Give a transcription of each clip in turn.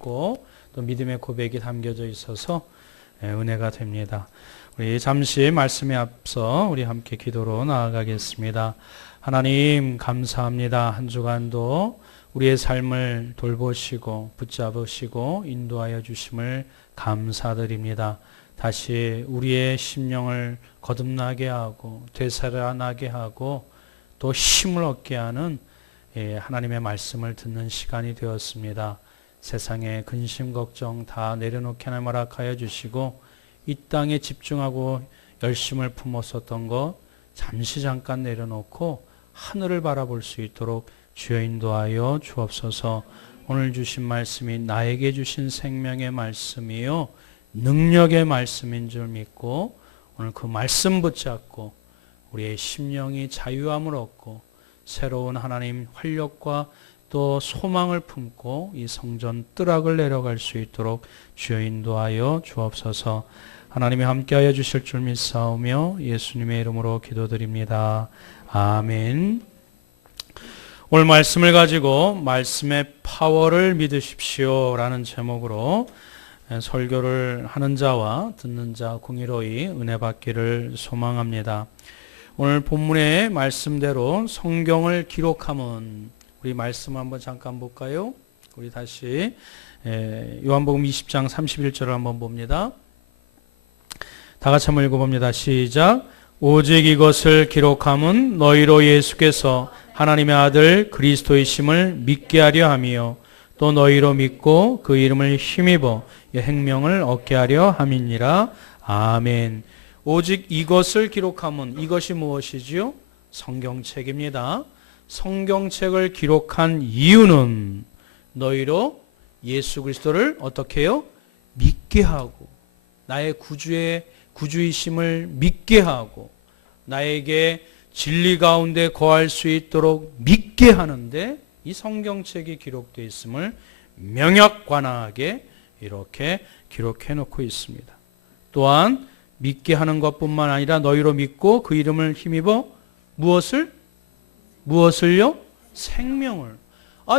있고 또 믿음의 고백이 담겨져 있어서 은혜가 됩니다. 우리 잠시 말씀에 앞서 우리 함께 기도로 나아가겠습니다. 하나님 감사합니다. 한 주간도 우리의 삶을 돌보시고 붙잡으시고 인도하여 주심을 감사드립니다. 다시 우리의 심령을 거듭나게 하고 되살아나게 하고 또 힘을 얻게 하는 하나님의 말씀을 듣는 시간이 되었습니다. 세상의 근심 걱정 다 내려놓게 하나님 허락하여 주시고 이 땅에 집중하고 열심을 품었었던 것 잠시 잠깐 내려놓고 하늘을 바라볼 수 있도록 주여 인도하여 주옵소서. 오늘 주신 말씀이 나에게 주신 생명의 말씀이요 능력의 말씀인 줄 믿고 오늘 그 말씀 붙잡고 우리의 심령이 자유함을 얻고 새로운 하나님 활력과 또 소망을 품고 이 성전 뜰악을 내려갈 수 있도록 주여 인도하여 주옵소서. 하나님이 함께하여 주실 줄 믿사오며 예수님의 이름으로 기도드립니다. 아멘. 오늘 말씀을 가지고 말씀의 파워를 믿으십시오 라는 제목으로 설교를 하는 자와 듣는 자 공의로이 은혜 받기를 소망합니다. 오늘 본문의 말씀대로 성경을 기록함은 우리 말씀 한번 잠깐 볼까요? 우리 다시 요한복음 20장 31절을 한번 봅니다. 다 같이 한번 읽어봅니다. 시작. 오직 이것을 기록함은 너희로 예수께서 하나님의 아들 그리스도이심을 믿게 하려 함이요 또 너희로 믿고 그 이름을 힘입어 행명을 얻게 하려 함이니라. 아멘. 오직 이것을 기록함은 이것이 무엇이지요? 성경책입니다. 성경책을 기록한 이유는 너희로 예수 그리스도를 어떻게 해요? 믿게 하고 나의 구주이심을 믿게 하고 나에게 진리 가운데 거할 수 있도록 믿게 하는데 이 성경책이 기록되어 있음을 명약관하게 이렇게 기록해 놓고 있습니다. 또한 믿게 하는 것뿐만 아니라 너희로 믿고 그 이름을 힘입어 무엇을요? 생명을.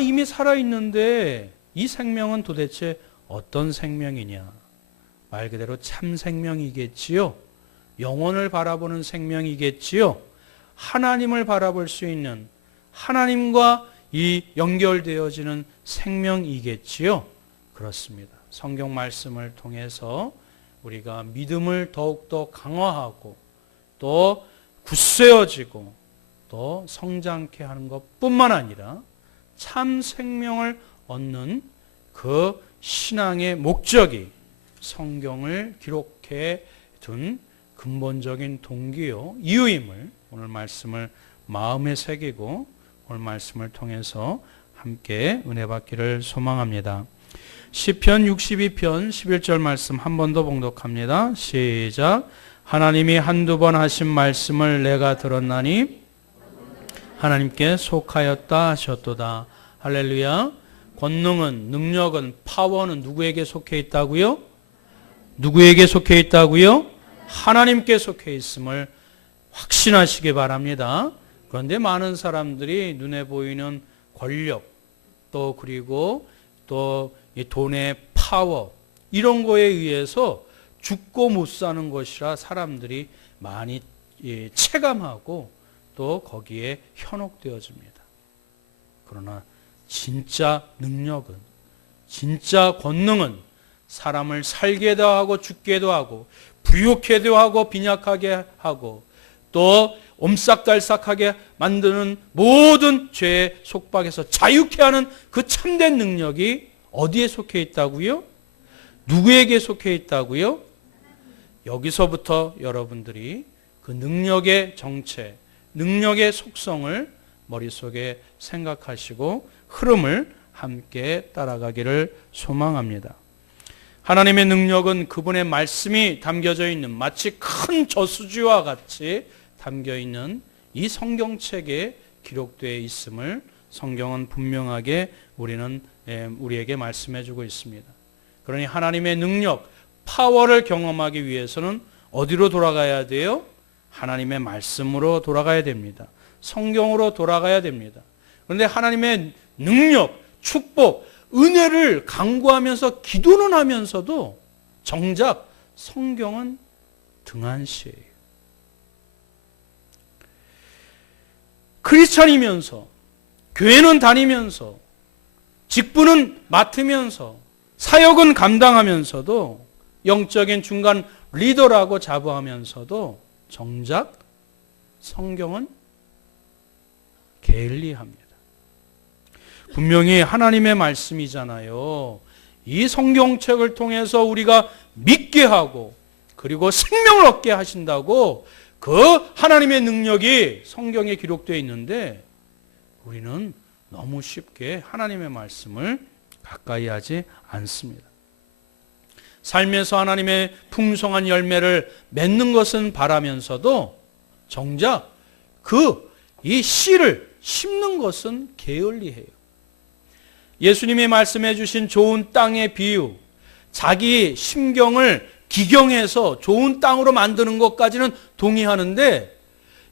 이미 살아있는데 이 생명은 도대체 어떤 생명이냐? 말 그대로 참 생명이겠지요. 영혼을 바라보는 생명이겠지요. 하나님을 바라볼 수 있는 하나님과 이 연결되어지는 생명이겠지요. 그렇습니다. 성경 말씀을 통해서 우리가 믿음을 더욱더 강화하고 또 굳세어지고 또 성장케 하는 것뿐만 아니라 참 생명을 얻는 그 신앙의 목적이 성경을 기록해 둔 근본적인 동기요 이유임을 오늘 말씀을 마음에 새기고 오늘 말씀을 통해서 함께 은혜 받기를 소망합니다. 시편 62편 11절 말씀 한 번 더 봉독합니다. 시작. 하나님이 한두 번 하신 말씀을 내가 들었나니 하나님께 속하였다 하셨도다. 할렐루야. 권능은, 능력은, 파워는 누구에게 속해 있다고요? 누구에게 속해 있다고요? 하나님께 속해 있음을 확신하시기 바랍니다. 그런데 많은 사람들이 눈에 보이는 권력 또 그리고 또 이 돈의 파워 이런 거에 의해서 죽고 못 사는 것이라 사람들이 많이 체감하고 또 거기에 현혹되어집니다. 그러나 진짜 능력은 진짜 권능은 사람을 살게도 하고 죽게도 하고 부욕하게도 하고 빈약하게 하고 또 옴싹달싹하게 만드는 모든 죄의 속박에서 자유케 하는 그 참된 능력이 어디에 속해 있다고요? 누구에게 속해 있다고요? 여기서부터 여러분들이 그 능력의 정체, 능력의 속성을 머릿속에 생각하시고 흐름을 함께 따라가기를 소망합니다. 하나님의 능력은 그분의 말씀이 담겨져 있는 마치 큰 저수지와 같이 담겨있는 이 성경책에 기록되어 있음을 성경은 분명하게 우리에게 말씀해주고 있습니다. 그러니 하나님의 능력, 파워를 경험하기 위해서는 어디로 돌아가야 돼요? 하나님의 말씀으로 돌아가야 됩니다. 성경으로 돌아가야 됩니다. 그런데 하나님의 능력, 축복, 은혜를 강구하면서 기도는 하면서도 정작 성경은 등한시해요. 크리스천이면서 교회는 다니면서 직분은 맡으면서 사역은 감당하면서도 영적인 중간 리더라고 자부하면서도 정작 성경은 게을리합니다. 분명히 하나님의 말씀이잖아요. 이 성경책을 통해서 우리가 믿게 하고 그리고 생명을 얻게 하신다고 그 하나님의 능력이 성경에 기록되어 있는데 우리는 너무 쉽게 하나님의 말씀을 가까이 하지 않습니다. 삶에서 하나님의 풍성한 열매를 맺는 것은 바라면서도 정작 이 씨를 심는 것은 게을리해요. 예수님이 말씀해 주신 좋은 땅의 비유, 자기 심경을 기경해서 좋은 땅으로 만드는 것까지는 동의하는데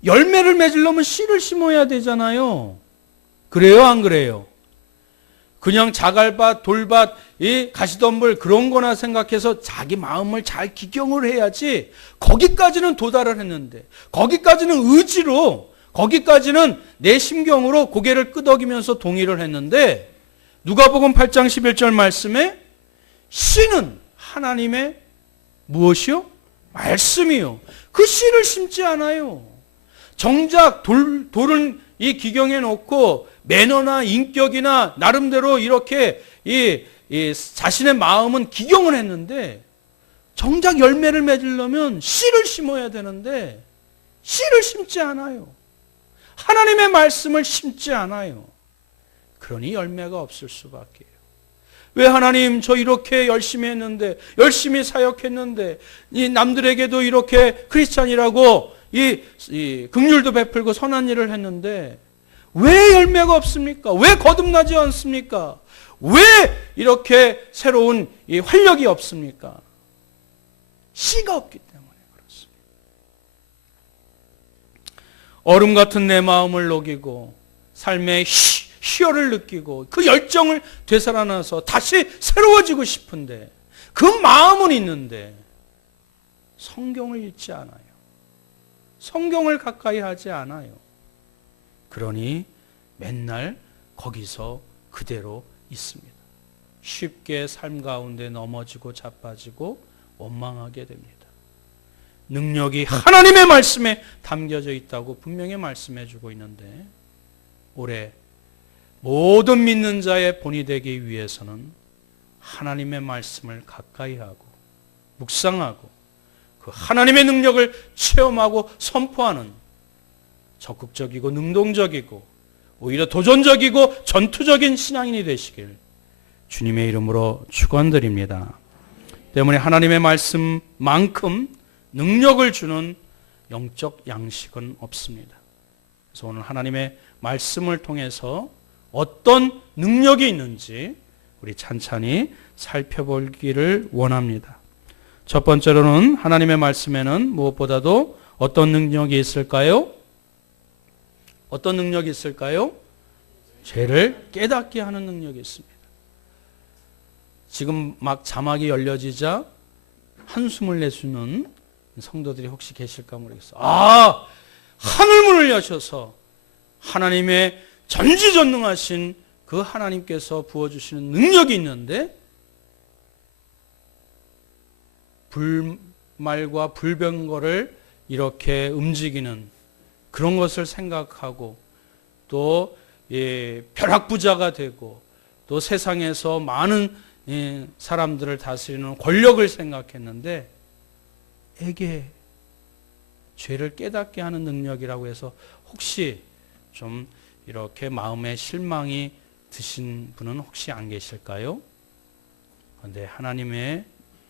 열매를 맺으려면 씨를 심어야 되잖아요. 그래요, 안 그래요? 그냥 자갈밭, 돌밭, 이 가시덤불 그런 거나 생각해서 자기 마음을 잘 기경을 해야지 거기까지는 도달을 했는데 거기까지는 의지로 거기까지는 내 심경으로 고개를 끄덕이면서 동의를 했는데 누가복음 8장 11절 말씀에 씨는 하나님의 무엇이요? 말씀이요. 그 씨를 심지 않아요. 정작 돌은 이 기경해 놓고 매너나 인격이나 나름대로 이렇게 이 자신의 마음은 기경을 했는데 정작 열매를 맺으려면 씨를 심어야 되는데 씨를 심지 않아요. 하나님의 말씀을 심지 않아요. 그러니 열매가 없을 수밖에요. 왜 하나님 저 이렇게 열심히 했는데 열심히 사역했는데 이 남들에게도 이렇게 크리스찬이라고 이 긍휼도 베풀고 선한 일을 했는데 왜 열매가 없습니까? 왜 거듭나지 않습니까? 왜 이렇게 새로운 이 활력이 없습니까? 씨가 없기 때문에 그렇습니다. 얼음 같은 내 마음을 녹이고 삶의 희열을 느끼고 그 열정을 되살아나서 다시 새로워지고 싶은데 그 마음은 있는데 성경을 읽지 않아요. 성경을 가까이 하지 않아요. 그러니 맨날 거기서 그대로 있습니다. 쉽게 삶 가운데 넘어지고 자빠지고 원망하게 됩니다. 능력이 하나님의 말씀에 담겨져 있다고 분명히 말씀해 주고 있는데 올해 모든 믿는 자의 본이 되기 위해서는 하나님의 말씀을 가까이 하고 묵상하고 그 하나님의 능력을 체험하고 선포하는 적극적이고 능동적이고 오히려 도전적이고 전투적인 신앙인이 되시길 주님의 이름으로 축원드립니다. 때문에 하나님의 말씀만큼 능력을 주는 영적 양식은 없습니다. 그래서 오늘 하나님의 말씀을 통해서 어떤 능력이 있는지 우리 찬찬히 살펴보기를 원합니다. 첫 번째로는 하나님의 말씀에는 무엇보다도 어떤 능력이 있을까요? 어떤 능력이 있을까요? 죄를 깨닫게 하는 능력이 있습니다. 지금 막 자막이 열려지자 한숨을 내쉬는 성도들이 혹시 계실까 모르겠어요. 하늘문을 여셔서 하나님의 전지전능하신 그 하나님께서 부어주시는 능력이 있는데 불말과 불병거를 이렇게 움직이는 그런 것을 생각하고 또 벼락부자가 되고 또 세상에서 많은 사람들을 다스리는 권력을 생각했는데 에게 죄를 깨닫게 하는 능력이라고 해서 혹시 좀 이렇게 마음에 실망이 드신 분은 혹시 안 계실까요? 그런데 하나님의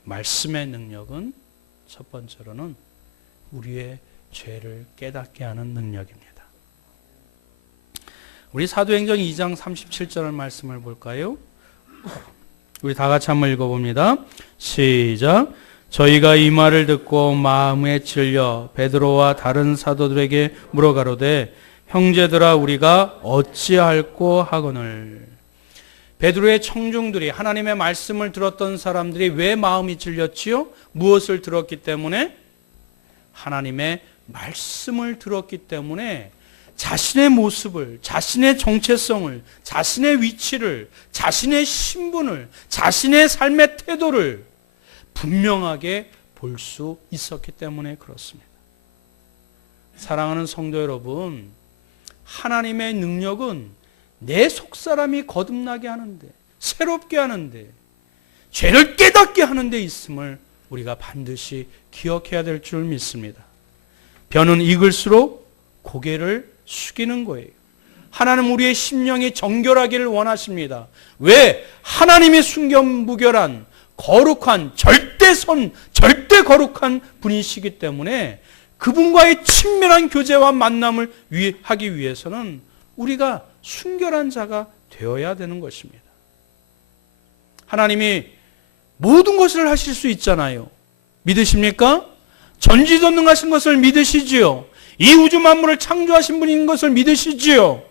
말씀의 능력은 첫 번째로는 우리의 죄를 깨닫게 하는 능력입니다. 우리 사도행전 2장 37절 말씀을 볼까요? 우리 다 같이 한번 읽어봅니다. 시작. 저희가 이 말을 듣고 마음에 찔려 베드로와 다른 사도들에게 물어가로되 형제들아 우리가 어찌할꼬 하거늘. 베드로의 청중들이 하나님의 말씀을 들었던 사람들이 왜 마음이 찔렸지요? 무엇을 들었기 때문에? 하나님의 말씀을 들었기 때문에 자신의 모습을, 자신의 정체성을, 자신의 위치를, 자신의 신분을, 자신의 삶의 태도를 분명하게 볼 수 있었기 때문에 그렇습니다. 사랑하는 성도 여러분, 하나님의 능력은 내 속사람이 거듭나게 하는데, 새롭게 하는데, 죄를 깨닫게 하는 데 있음을 우리가 반드시 기억해야 될 줄 믿습니다. 벼는 익을수록 고개를 숙이는 거예요. 하나님 우리의 심령이 정결하기를 원하십니다. 왜? 하나님이 순결무결한 거룩한 절대 거룩한 분이시기 때문에 그분과의 친밀한 교제와 만남을 하기 위해서는 우리가 순결한 자가 되어야 되는 것입니다. 하나님이 모든 것을 하실 수 있잖아요. 믿으십니까? 전지전능하신 것을 믿으시지요? 이 우주 만물을 창조하신 분인 것을 믿으시지요?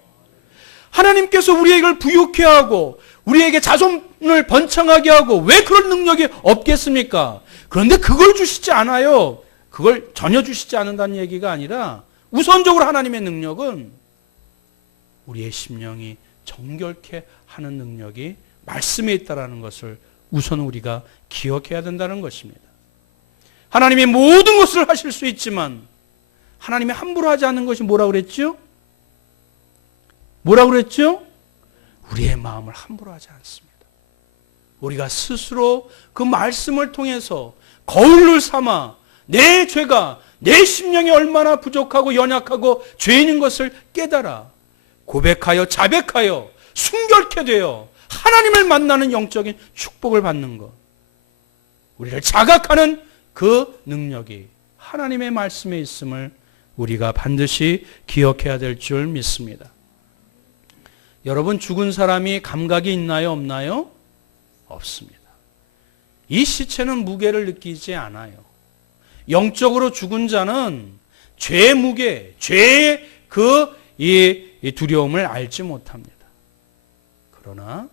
하나님께서 우리에게 부유케 하고 우리에게 자손을 번창하게 하고 왜 그런 능력이 없겠습니까? 그런데 그걸 주시지 않아요. 그걸 전혀 주시지 않는다는 얘기가 아니라 우선적으로 하나님의 능력은 우리의 심령이 정결케 하는 능력이 말씀에 있다는 것을 우선 우리가 기억해야 된다는 것입니다. 하나님이 모든 것을 하실 수 있지만 하나님이 함부로 하지 않는 것이 뭐라고 그랬죠? 뭐라고 그랬죠? 우리의 마음을 함부로 하지 않습니다. 우리가 스스로 그 말씀을 통해서 거울을 삼아 내 죄가 내 심령이 얼마나 부족하고 연약하고 죄인인 것을 깨달아 고백하여 자백하여 순결케 되어 하나님을 만나는 영적인 축복을 받는 것, 우리를 자각하는 그 능력이 하나님의 말씀에 있음을 우리가 반드시 기억해야 될 줄 믿습니다. 여러분, 죽은 사람이 감각이 있나요? 없나요? 없습니다. 이 시체는 무게를 느끼지 않아요. 영적으로 죽은 자는 죄의 무게, 죄의 이 두려움을 알지 못합니다. 그러나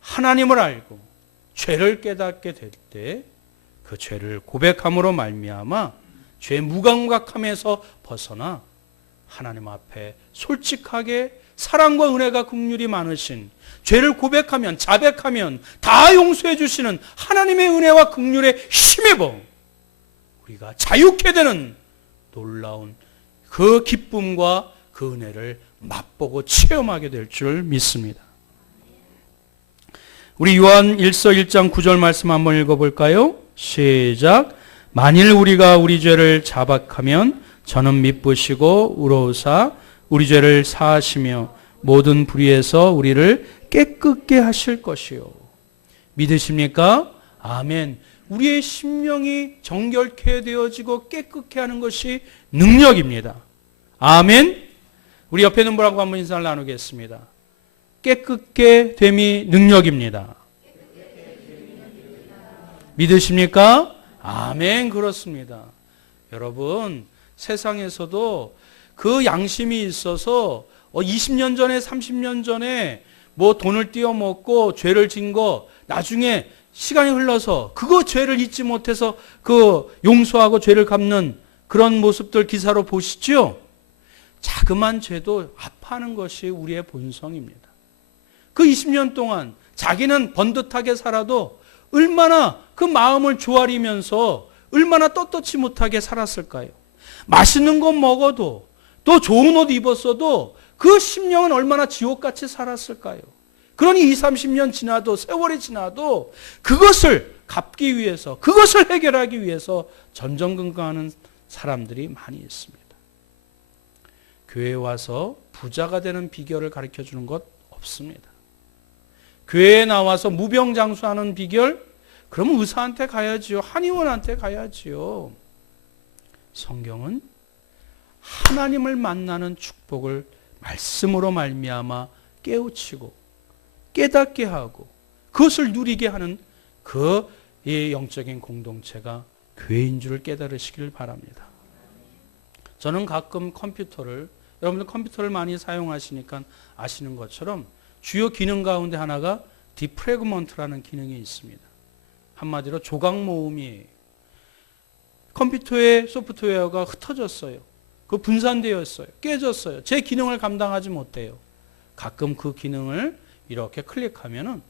하나님을 알고 죄를 깨닫게 될 때 그 죄를 고백함으로 말미암아 죄의 무감각함에서 벗어나 하나님 앞에 솔직하게 사랑과 은혜가 긍휼이 많으신, 죄를 고백하면 자백하면 다 용서해 주시는 하나님의 은혜와 긍휼에 힘입어 우리가 자유케 되는 놀라운 그 기쁨과 그 은혜를 맛보고 체험하게 될 줄 믿습니다. 우리 요한 1서 1장 9절 말씀 한번 읽어볼까요? 시작. 만일 우리가 우리 죄를 자박하면 저는 미쁘시고 의로우사 우리 죄를 사하시며 모든 불의에서 우리를 깨끗게 하실 것이요. 믿으십니까? 아멘. 우리의 심령이 정결케 되어지고 깨끗게 하는 것이 능력입니다. 아멘. 우리 옆에 있는 분하고 한번 인사를 나누겠습니다. 깨끗게 됨이 능력입니다. 믿으십니까? 아멘. 그렇습니다. 여러분, 세상에서도 그 양심이 있어서 20년 전에 30년 전에 뭐 돈을 띄어먹고 죄를 진 거 나중에 시간이 흘러서 그거 죄를 잊지 못해서 그 용서하고 죄를 갚는 그런 모습들 기사로 보시죠? 자그만 죄도 아파하는 것이 우리의 본성입니다. 그 20년 동안 자기는 번듯하게 살아도 얼마나 그 마음을 조아리면서 얼마나 떳떳지 못하게 살았을까요? 맛있는 거 먹어도 또 좋은 옷 입었어도 그 심령은 얼마나 지옥같이 살았을까요? 그러니 20, 30년 지나도 세월이 지나도 그것을 갚기 위해서 그것을 해결하기 위해서 전전긍긍하는 사람들이 많이 있습니다. 교회에 와서 부자가 되는 비결을 가르쳐주는 것 없습니다. 교회에 나와서 무병장수하는 비결? 그러면 의사한테 가야지요. 한의원한테 가야지요. 성경은 하나님을 만나는 축복을 말씀으로 말미암아 깨우치고 깨닫게 하고 그것을 누리게 하는 그 영적인 공동체가 교회인 줄을 깨달으시길 바랍니다. 저는 가끔 여러분들 컴퓨터를 많이 사용하시니까 아시는 것처럼 주요 기능 가운데 하나가 디프래그먼트라는 기능이 있습니다. 한마디로 조각 모음이에요. 컴퓨터의 소프트웨어가 흩어졌어요. 그 분산되었어요. 깨졌어요. 제 기능을 감당하지 못해요. 가끔 그 기능을 이렇게 클릭하면은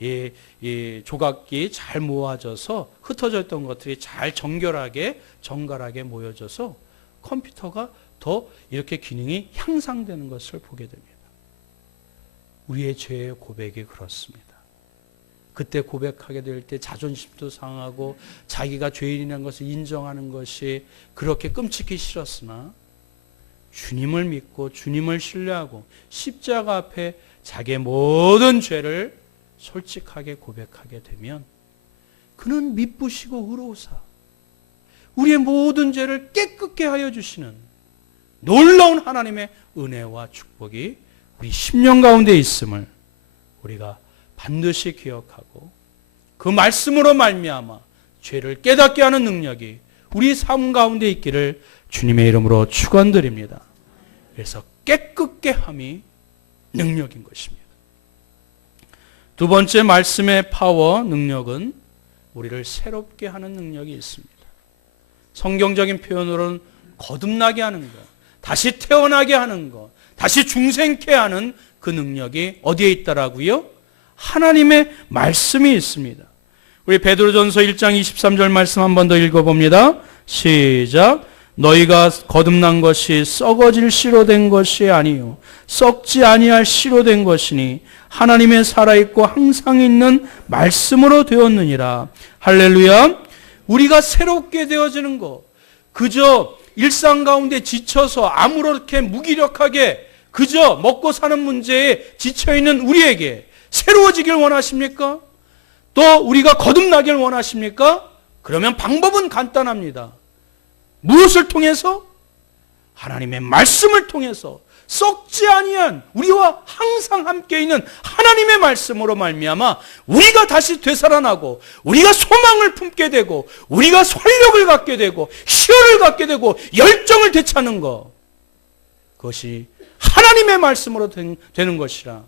이 조각이 잘 모아져서 흩어졌던 것들이 잘 정갈하게 모여져서 컴퓨터가 더 이렇게 기능이 향상되는 것을 보게 됩니다. 우리의 죄의 고백이 그렇습니다. 그때 고백하게 될 때 자존심도 상하고 자기가 죄인이라는 것을 인정하는 것이 그렇게 끔찍히 싫었으나 주님을 믿고 주님을 신뢰하고 십자가 앞에 자기의 모든 죄를 솔직하게 고백하게 되면 그는 미쁘시고 의로우사 우리의 모든 죄를 깨끗게 하여 주시는 놀라운 하나님의 은혜와 축복이 우리 심령 가운데 있음을 우리가 반드시 기억하고 그 말씀으로 말미암아 죄를 깨닫게 하는 능력이 우리 삶 가운데 있기를 주님의 이름으로 축원드립니다. 그래서 깨끗게 함이 능력인 것입니다. 두 번째 말씀의 파워, 능력은 우리를 새롭게 하는 능력이 있습니다. 성경적인 표현으로는 거듭나게 하는 것, 다시 태어나게 하는 것, 다시 중생케 하는 그 능력이 어디에 있다라고요? 하나님의 말씀이 있습니다. 우리 베드로전서 1장 23절 말씀 한 번 더 읽어봅니다. 시작. 너희가 거듭난 것이 썩어질 씨로 된 것이 아니요 썩지 아니할 씨로 된 것이니 하나님의 살아있고 항상 있는 말씀으로 되었느니라. 할렐루야. 우리가 새롭게 되어지는 것, 그저 일상 가운데 지쳐서 아무렇게 무기력하게 그저 먹고 사는 문제에 지쳐있는 우리에게 새로워지길 원하십니까? 또 우리가 거듭나길 원하십니까? 그러면 방법은 간단합니다. 무엇을 통해서? 하나님의 말씀을 통해서 썩지 아니한 우리와 항상 함께 있는 하나님의 말씀으로 말미암아 우리가 다시 되살아나고 우리가 소망을 품게 되고 우리가 활력을 갖게 되고 희열을 갖게 되고 열정을 되찾는 것, 그것이 하나님의 말씀으로 되는 것이라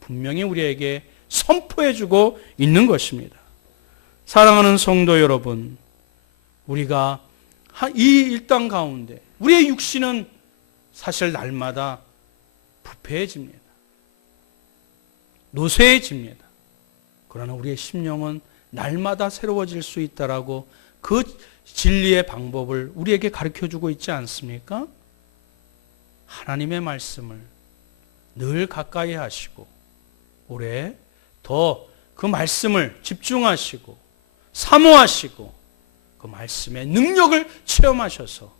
분명히 우리에게 선포해주고 있는 것입니다. 사랑하는 성도 여러분, 우리가 이 일당 가운데 우리의 육신은 사실 날마다 부패해집니다. 노쇠해집니다. 그러나 우리의 심령은 날마다 새로워질 수 있다라고 그 진리의 방법을 우리에게 가르쳐주고 있지 않습니까? 하나님의 말씀을 늘 가까이 하시고 올해 더 그 말씀을 집중하시고 사모하시고 그 말씀의 능력을 체험하셔서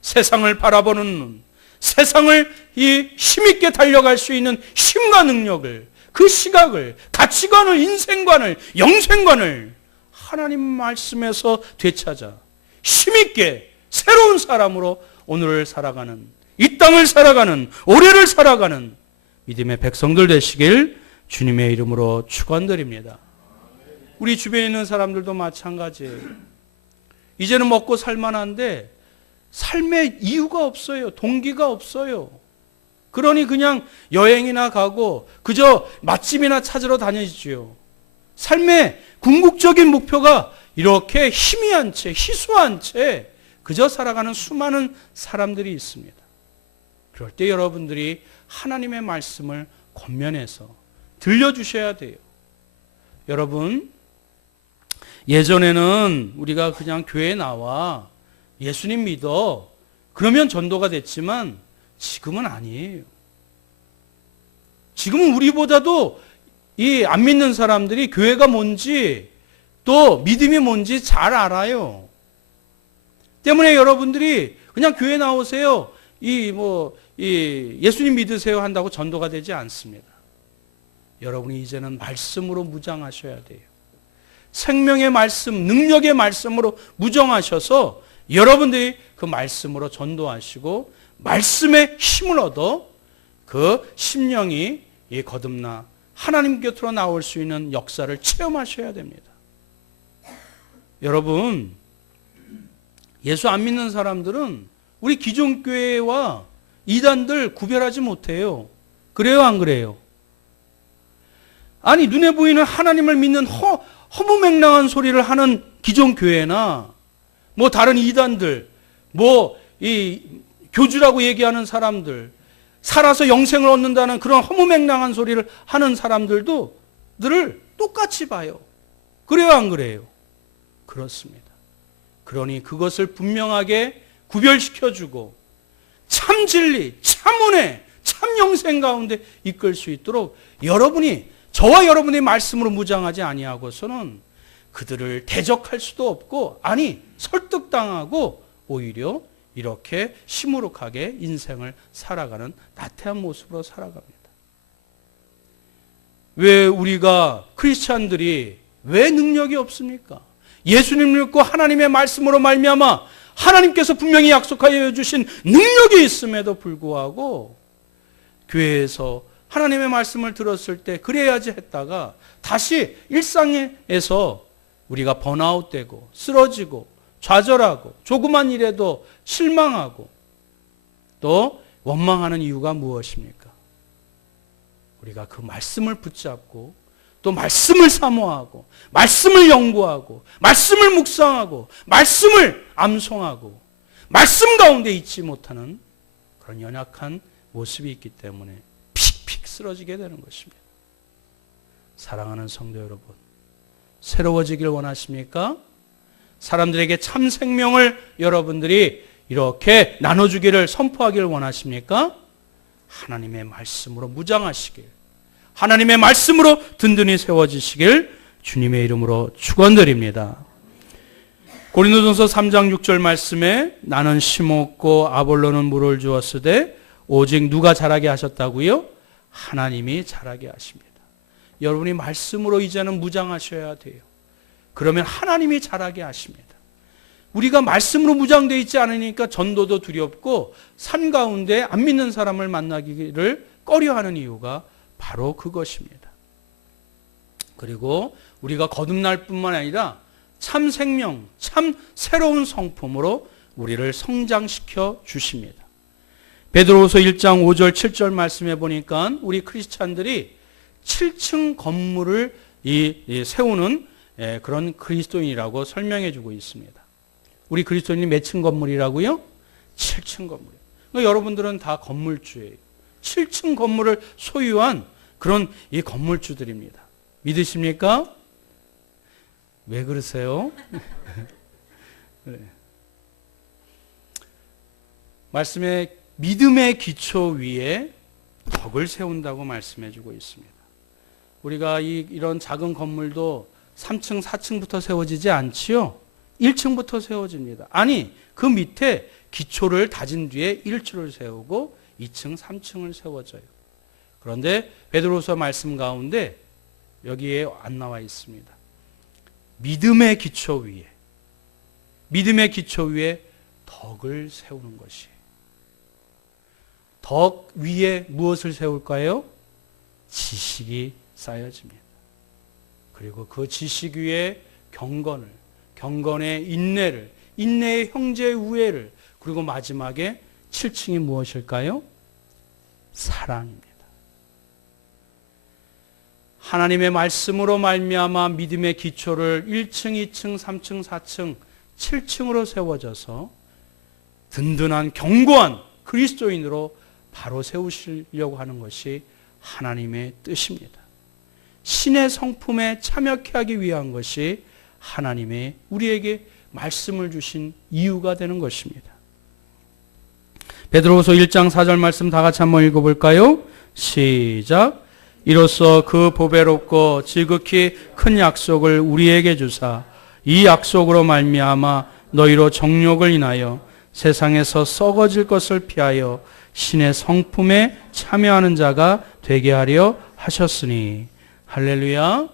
세상을 바라보는 눈, 세상을 이 힘있게 달려갈 수 있는 힘과 능력을, 그 시각을, 가치관을, 인생관을, 영생관을 하나님 말씀에서 되찾아 힘있게 새로운 사람으로 오늘을 살아가는, 이 땅을 살아가는, 올해를 살아가는 믿음의 백성들 되시길 주님의 이름으로 축원드립니다. 우리 주변에 있는 사람들도 마찬가지예요. 이제는 먹고 살만한데 삶의 이유가 없어요. 동기가 없어요. 그러니 그냥 여행이나 가고 그저 맛집이나 찾으러 다니지요. 삶의 궁극적인 목표가 이렇게 희미한 채, 희소한 채 그저 살아가는 수많은 사람들이 있습니다. 그럴 때 여러분들이 하나님의 말씀을 권면해서 들려주셔야 돼요. 여러분, 예전에는 우리가 그냥 교회에 나와 예수님 믿어 그러면 전도가 됐지만 지금은 아니에요. 지금은 우리보다도 이 안 믿는 사람들이 교회가 뭔지 또 믿음이 뭔지 잘 알아요. 때문에 여러분들이 그냥 교회 나오세요. 예수님 믿으세요 한다고 전도가 되지 않습니다. 여러분이 이제는 말씀으로 무장하셔야 돼요. 생명의 말씀, 능력의 말씀으로 무장하셔서 여러분들이 그 말씀으로 전도하시고 말씀의 힘을 얻어 그 심령이 거듭나 하나님 곁으로 나올 수 있는 역사를 체험하셔야 됩니다. 여러분, 예수 안 믿는 사람들은 우리 기존교회와 이단들 구별하지 못해요. 그래요, 안 그래요? 아니 눈에 보이는 하나님을 믿는 허무맹랑한 소리를 하는 기존 교회나 뭐 다른 이단들, 뭐 이 교주라고 얘기하는 사람들, 살아서 영생을 얻는다는 그런 허무맹랑한 소리를 하는 사람들도 들을 똑같이 봐요. 그래요, 안 그래요? 그렇습니다. 그러니 그것을 분명하게 구별시켜주고 참 진리, 참 은혜, 참 영생 가운데 이끌 수 있도록 여러분이 저와 여러분의 말씀으로 무장하지 아니하고서는 그들을 대적할 수도 없고, 아니 설득당하고 오히려 이렇게 시무룩하게 인생을 살아가는 나태한 모습으로 살아갑니다. 왜 우리가 크리스찬들이 왜 능력이 없습니까? 예수님을 믿고 하나님의 말씀으로 말미암아 하나님께서 분명히 약속하여 주신 능력이 있음에도 불구하고 교회에서 하나님의 말씀을 들었을 때 그래야지 했다가 다시 일상에서 우리가 번아웃되고 쓰러지고 좌절하고 조그만 일에도 실망하고 또 원망하는 이유가 무엇입니까? 우리가 그 말씀을 붙잡고 또 말씀을 사모하고 말씀을 연구하고 말씀을 묵상하고 말씀을 암송하고 말씀 가운데 있지 못하는 그런 연약한 모습이 있기 때문에 픽픽 쓰러지게 되는 것입니다. 사랑하는 성도 여러분, 새로워지길 원하십니까? 사람들에게 참 생명을 여러분들이 이렇게 나눠주기를 선포하기를 원하십니까? 하나님의 말씀으로 무장하시길, 하나님의 말씀으로 든든히 세워지시길 주님의 이름으로 축원드립니다. 고린도전서 3장 6절 말씀에 나는 심었고 아볼로는 물을 주었으되 오직 누가 자라게 하셨다고요? 하나님이 자라게 하십니다. 여러분이 말씀으로 이제는 무장하셔야 돼요. 그러면 하나님이 자라게 하십니다. 우리가 말씀으로 무장되어 있지 않으니까 전도도 두렵고 산 가운데 안 믿는 사람을 만나기를 꺼려하는 이유가 바로 그것입니다. 그리고 우리가 거듭날 뿐만 아니라 참 생명, 참 새로운 성품으로 우리를 성장시켜 주십니다. 베드로후서 1장 5절 7절 말씀해 보니까 우리 크리스찬들이 7층 건물을 세우는 그런 그리스도인이라고 설명해 주고 있습니다. 우리 그리스도인이 몇 층 건물이라고요? 7층 건물. 그러니까 여러분들은 다 건물주예요. 7층 건물을 소유한 그런 이 건물주들입니다. 믿으십니까? 왜 그러세요? 네. 말씀에 믿음의 기초 위에 덕을 세운다고 말씀해 주고 있습니다. 우리가 이런 작은 건물도 3층, 4층부터 세워지지 않지요? 1층부터 세워집니다. 아니, 그 밑에 기초를 다진 뒤에 1층을 세우고 2층, 3층을 세워져요. 그런데 베드로서 말씀 가운데 여기에 안 나와 있습니다. 믿음의 기초 위에 덕을 세우는 것이. 덕 위에 무엇을 세울까요? 지식이 쌓여집니다. 그리고 그 지식 위에 경건의 인내를, 인내의 형제의 우애를, 그리고 마지막에 7층이 무엇일까요? 사랑입니다. 하나님의 말씀으로 말미암아 믿음의 기초를 1층, 2층, 3층, 4층, 7층으로 세워져서 든든한 견고한 그리스도인으로 바로 세우시려고 하는 것이 하나님의 뜻입니다. 신의 성품에 참여케 하기 위한 것이 하나님의 우리에게 말씀을 주신 이유가 되는 것입니다. 베드로후서 1장 4절 말씀 다 같이 한번 읽어볼까요? 시작. 이로써 그 보배롭고 지극히 큰 약속을 우리에게 주사 이 약속으로 말미암아 너희로 정욕을 인하여 세상에서 썩어질 것을 피하여 신의 성품에 참여하는 자가 되게 하려 하셨으니. 할렐루야.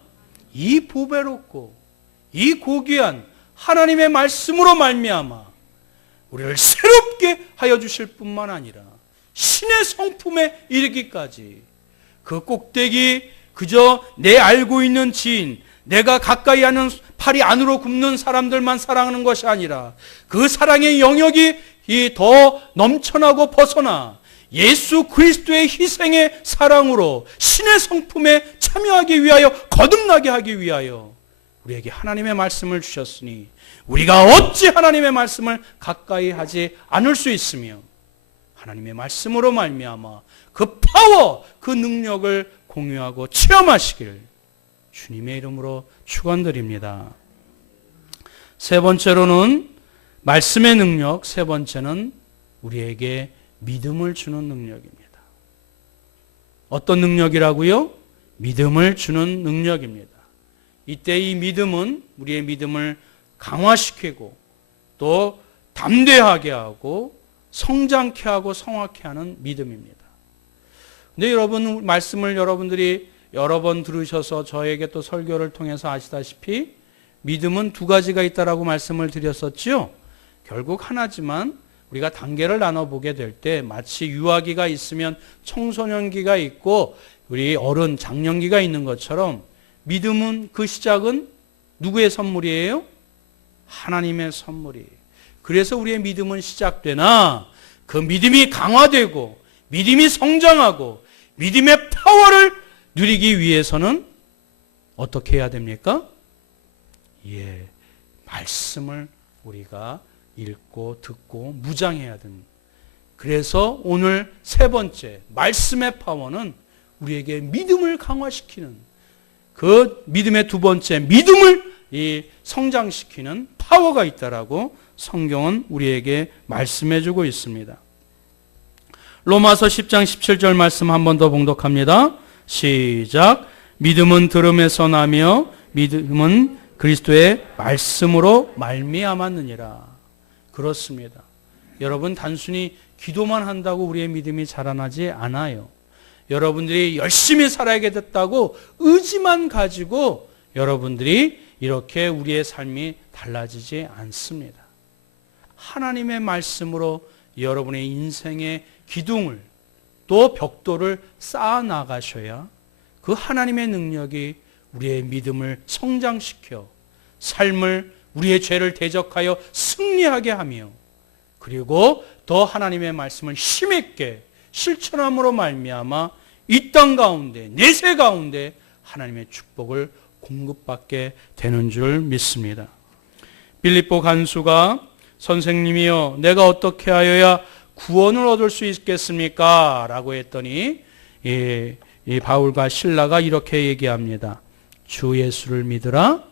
이 보배롭고 이 고귀한 하나님의 말씀으로 말미암아 우리를 새롭게 하여 주실 뿐만 아니라 신의 성품에 이르기까지, 그 꼭대기 그저 내 알고 있는 지인, 내가 가까이 하는 팔이 안으로 굽는 사람들만 사랑하는 것이 아니라 그 사랑의 영역이 더 넘쳐나고 벗어나 예수 그리스도의 희생의 사랑으로 신의 성품에 참여하기 위하여 거듭나게 하기 위하여 우리에게 하나님의 말씀을 주셨으니 우리가 어찌 하나님의 말씀을 가까이 하지 않을 수 있으며 하나님의 말씀으로 말미암아 그 파워, 그 능력을 공유하고 체험하시길 주님의 이름으로 축원드립니다. 세 번째로는 말씀의 능력, 세 번째는 우리에게 믿음을 주는 능력입니다. 어떤 능력이라고요? 믿음을 주는 능력입니다. 이때 이 믿음은 우리의 믿음을 강화시키고 또 담대하게 하고 성장케 하고 성화케 하는 믿음입니다. 근데 여러분 말씀을 여러분들이 여러 번 들으셔서 저에게 또 설교를 통해서 아시다시피 믿음은 두 가지가 있다라고 말씀을 드렸었죠. 결국 하나지만 우리가 단계를 나눠보게 될 때 마치 유아기가 있으면 청소년기가 있고 우리 어른 장년기가 있는 것처럼 믿음은 그 시작은 누구의 선물이에요? 하나님의 선물이에요. 그래서 우리의 믿음은 시작되나 그 믿음이 강화되고 믿음이 성장하고 믿음의 파워를 누리기 위해서는 어떻게 해야 됩니까? 말씀을 우리가 읽고 듣고 무장해야 됩니다. 그래서 오늘 세 번째 말씀의 파워는 우리에게 믿음을 강화시키는 그 믿음의 두 번째 믿음을 성장시키는 파워가 있다라고 성경은 우리에게 말씀해주고 있습니다. 로마서 10장 17절 말씀 한 번 더 봉독합니다. 시작. 믿음은 들음에서 나며 믿음은 그리스도의 말씀으로 말미암았느니라. 그렇습니다. 여러분 단순히 기도만 한다고 우리의 믿음이 자라나지 않아요. 여러분들이 열심히 살아야겠다고 의지만 가지고 여러분들이 이렇게 우리의 삶이 달라지지 않습니다. 하나님의 말씀으로 여러분의 인생의 기둥을 또 벽돌을 쌓아 나가셔야 그 하나님의 능력이 우리의 믿음을 성장시켜 삶을 우리의 죄를 대적하여 승리하게 하며 그리고 더 하나님의 말씀을 힘있게 실천함으로 말미암아 이 땅 가운데 내세 가운데 하나님의 축복을 공급받게 되는 줄 믿습니다. 빌립보 간수가 선생님이여 내가 어떻게 하여야 구원을 얻을 수 있겠습니까? 라고 했더니 이 바울과 실라가 이렇게 얘기합니다. 주 예수를 믿으라.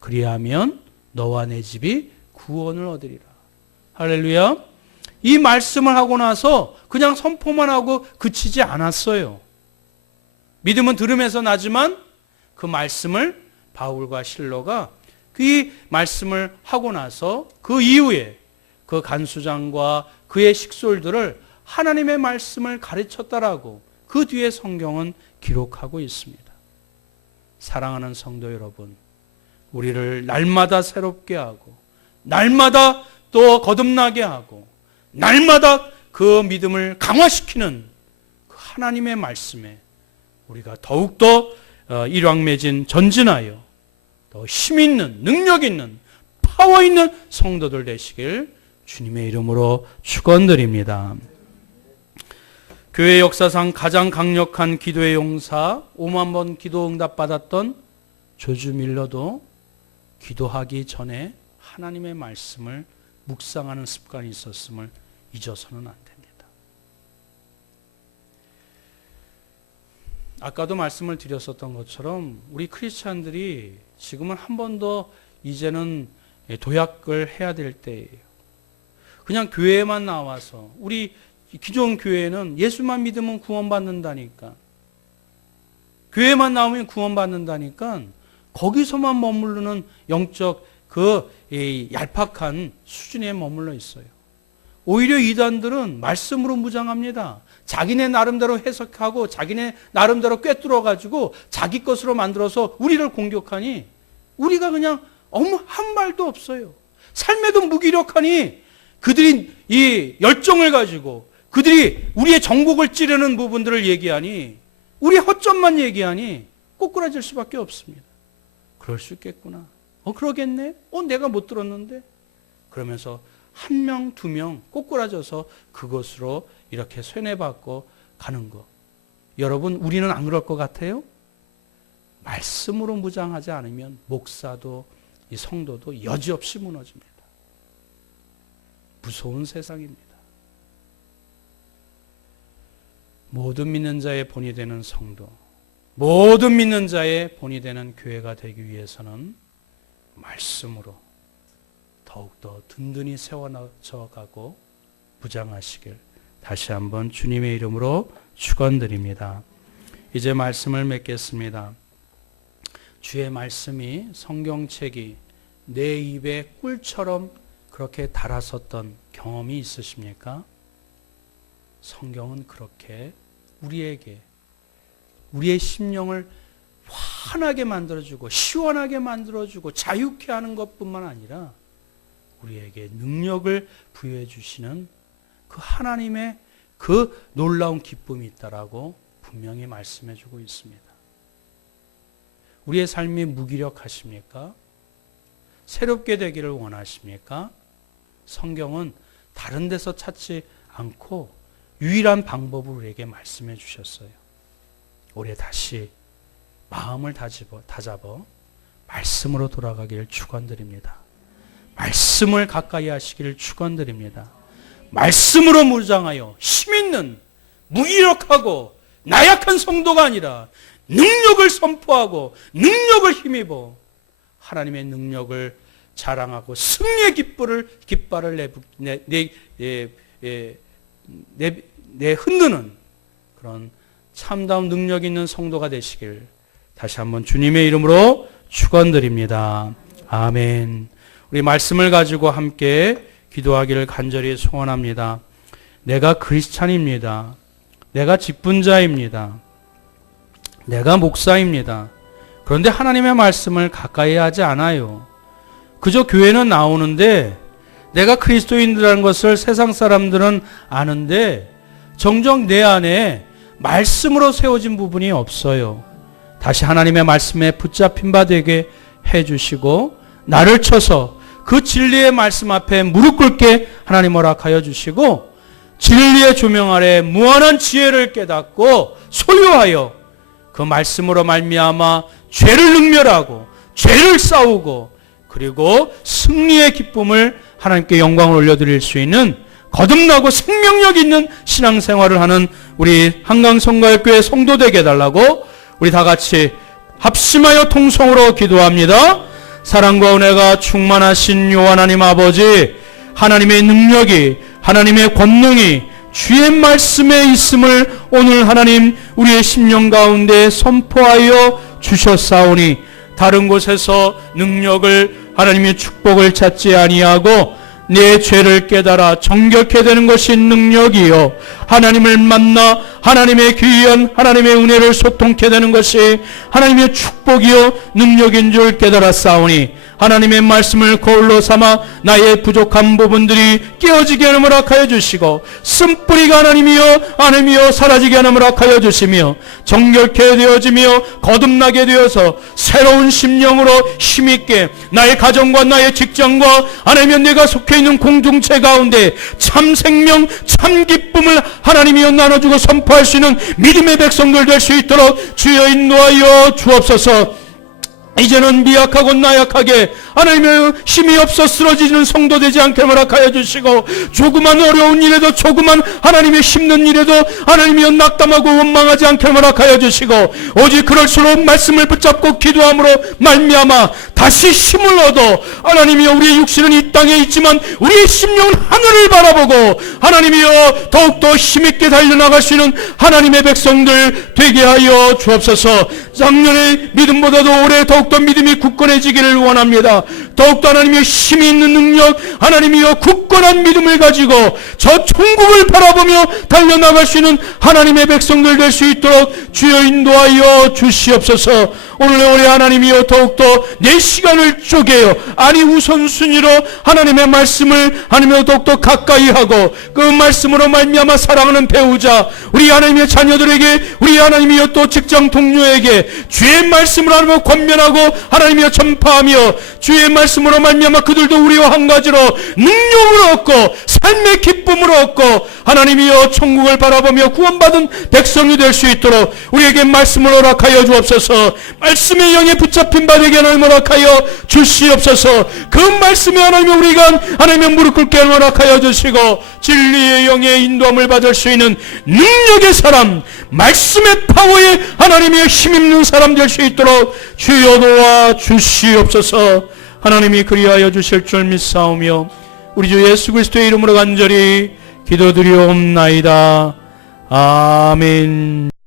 그리하면 너와 내 집이 구원을 얻으리라. 할렐루야. 이 말씀을 하고 나서 그냥 선포만 하고 그치지 않았어요. 믿음은 들음에서 나지만 그 말씀을 바울과 실로가 그 말씀을 하고 나서 그 이후에 그 간수장과 그의 식솔들을 하나님의 말씀을 가르쳤다라고 그 뒤에 성경은 기록하고 있습니다. 사랑하는 성도 여러분, 우리를 날마다 새롭게 하고 날마다 또 거듭나게 하고 날마다 그 믿음을 강화시키는 그 하나님의 말씀에 우리가 더욱더 일왕매진 전진하여 더 힘있는 능력 있는 파워 있는 성도들 되시길 주님의 이름으로 축원드립니다. 교회 역사상 가장 강력한 기도의 용사 5만 번 기도 응답 받았던 조지 밀러도 기도하기 전에 하나님의 말씀을 묵상하는 습관이 있었음을 잊어서는 안 됩니다. 아까도 말씀을 드렸었던 것처럼 우리 크리스찬들이 지금은 한 번 더 이제는 도약을 해야 될 때예요. 그냥 교회만 나와서 우리 기존 교회는 예수만 믿으면 구원받는다니까 교회만 나오면 구원받는다니까 거기서만 머무르는 영적 그 얄팍한 수준에 머물러 있어요. 오히려 이단들은 말씀으로 무장합니다. 자기네 나름대로 해석하고 자기네 나름대로 꿰뚫어가지고 자기 것으로 만들어서 우리를 공격하니 우리가 그냥 한 말도 없어요. 삶에도 무기력하니 그들이 이 열정을 가지고 그들이 우리의 정곡을 찌르는 부분들을 얘기하니 우리 허점만 얘기하니 꼬꾸라질 수밖에 없습니다. 그럴 수 있겠구나. 그러겠네. 내가 못 들었는데. 그러면서 한 명, 두 명 꼬꾸라져서 그것으로 이렇게 쇠뇌받고 가는 것. 여러분, 우리는 안 그럴 것 같아요? 말씀으로 무장하지 않으면 목사도 이 성도도 여지없이 무너집니다. 무서운 세상입니다. 모든 믿는 자의 본이 되는 성도, 모든 믿는 자의 본이 되는 교회가 되기 위해서는 말씀으로 더욱더 든든히 세워져가고 무장하시길 다시 한번 주님의 이름으로 축원드립니다. 이제 말씀을 맺겠습니다. 주의 말씀이, 성경책이 내 입에 꿀처럼 그렇게 달아섰던 경험이 있으십니까? 성경은 그렇게 우리에게, 우리의 심령을 환하게 만들어주고 시원하게 만들어주고 자유케 하는 것뿐만 아니라 우리에게 능력을 부여해 주시는 그 하나님의 그 놀라운 기쁨이 있다라고 분명히 말씀해 주고 있습니다. 우리의 삶이 무기력하십니까? 새롭게 되기를 원하십니까? 성경은 다른 데서 찾지 않고 유일한 방법을 우리에게 말씀해 주셨어요. 올해 다시 마음을 다잡어 말씀으로 돌아가기를 축원드립니다. 말씀을 가까이 하시기를 축원드립니다. 말씀으로 무장하여 힘있는 무기력하고 나약한 성도가 아니라 능력을 선포하고 능력을 힘입어 하나님의 능력을 자랑하고 승리의 깃발을 흔드는 그런 참다운 능력 있는 성도가 되시길 다시 한번 주님의 이름으로 축원드립니다. 아멘. 우리 말씀을 가지고 함께 기도하기를 간절히 소원합니다. 내가 크리스찬입니다. 내가 직분자입니다. 내가 목사입니다. 그런데 하나님의 말씀을 가까이 하지 않아요. 그저 교회는 나오는데 내가 그리스도인이라는 것을 세상 사람들은 아는데 정녕 내 안에 말씀으로 세워진 부분이 없어요. 다시 하나님의 말씀에 붙잡힌 바 되게 해주시고 나를 쳐서 그 진리의 말씀 앞에 무릎 꿇게 하나님 허락하여 주시고 진리의 조명 아래 무한한 지혜를 깨닫고 소유하여 그 말씀으로 말미암아 죄를 능멸하고 죄를 싸우고 그리고 승리의 기쁨을 하나님께 영광을 올려드릴 수 있는 거듭나고 생명력 있는 신앙생활을 하는 우리 한강성가교회 성도 되게 해달라고 우리 다 같이 합심하여 통성으로 기도합니다. 사랑과 은혜가 충만하신 요 하나님 아버지, 하나님의 능력이, 하나님의 권능이 주의 말씀에 있음을 오늘 하나님 우리의 심령 가운데 선포하여 주셨사오니 다른 곳에서 능력을 하나님의 축복을 찾지 아니하고 내 죄를 깨달아 정결케 되는 것이 능력이요 하나님을 만나 하나님의 귀한 하나님의 은혜를 소통케 되는 것이 하나님의 축복이요 능력인 줄 깨달았사오니 하나님의 말씀을 거울로 삼아 나의 부족한 부분들이 깨어지게 하는 허락하여 주시고 쓴뿌리가 하나님이여 아님이여 사라지게 하는 허락하여 주시며 정결케 되어지며 거듭나게 되어서 새로운 심령으로 힘있게 나의 가정과 나의 직장과 하나님이여 내가 속해 있는 공동체 가운데 참 생명 참 기쁨을 하나님이여 나눠주고 선포할 수 있는 믿음의 백성들 될 수 있도록 주여 인도하여 주옵소서. 이제는 미약하고 나약하게 하나님의 힘이 없어 쓰러지는 성도 되지 않게 허락하여 주시고 조그만 어려운 일에도 조그만 하나님의 힘든 일에도 하나님이여 낙담하고 원망하지 않게 허락하여 주시고 오직 그럴수록 말씀을 붙잡고 기도함으로 말미암아 다시 힘을 얻어 하나님이여 우리의 육신은 이 땅에 있지만 우리의 심령은 하늘을 바라보고 하나님이여 더욱더 힘있게 달려나갈 수 있는 하나님의 백성들 되게 하여 주옵소서. 작년의 믿음보다도 올해 더욱더 믿음이 굳건해지기를 원합니다. 더욱더 하나님의 힘이 있는 능력 하나님이여 굳건한 믿음을 가지고 저 천국을 바라보며 달려나갈 수 있는 하나님의 백성들 될 수 있도록 주여 인도하여 주시옵소서. 오늘 우리 하나님이여 더욱더 내 시간을 쪼개어 아니 우선순위로 하나님의 말씀을 하나님이여 더욱더 가까이 하고 그 말씀으로 말미암아 사랑하는 배우자 우리 하나님의 자녀들에게 우리 하나님이여 또 직장 동료에게 주의 말씀을 하나님으로 권면하고 하나님이여 전파하며 주의 말씀 말씀으로 말미암아 그들도 우리와 한 가지로 능력을 얻고 삶의 기쁨을 얻고 하나님이여 천국을 바라보며 구원받은 백성이 될 수 있도록 우리에게 말씀을 허락하여 주옵소서. 말씀의 영에 붙잡힌 바 되게 하나님 허락하여 주시옵소서. 그 말씀에 하나님 우리가 하나님의 무릎 꿇게 허락하여 주시고 진리의 영의 인도함을 받을 수 있는 능력의 사람, 말씀의 파워에 하나님의 힘입는 사람 될 수 있도록 주여 도와 주시옵소서. 하나님이 그리하여 주실 줄 믿사오며 우리 주 예수 그리스도의 이름으로 간절히 기도드리옵나이다. 아멘.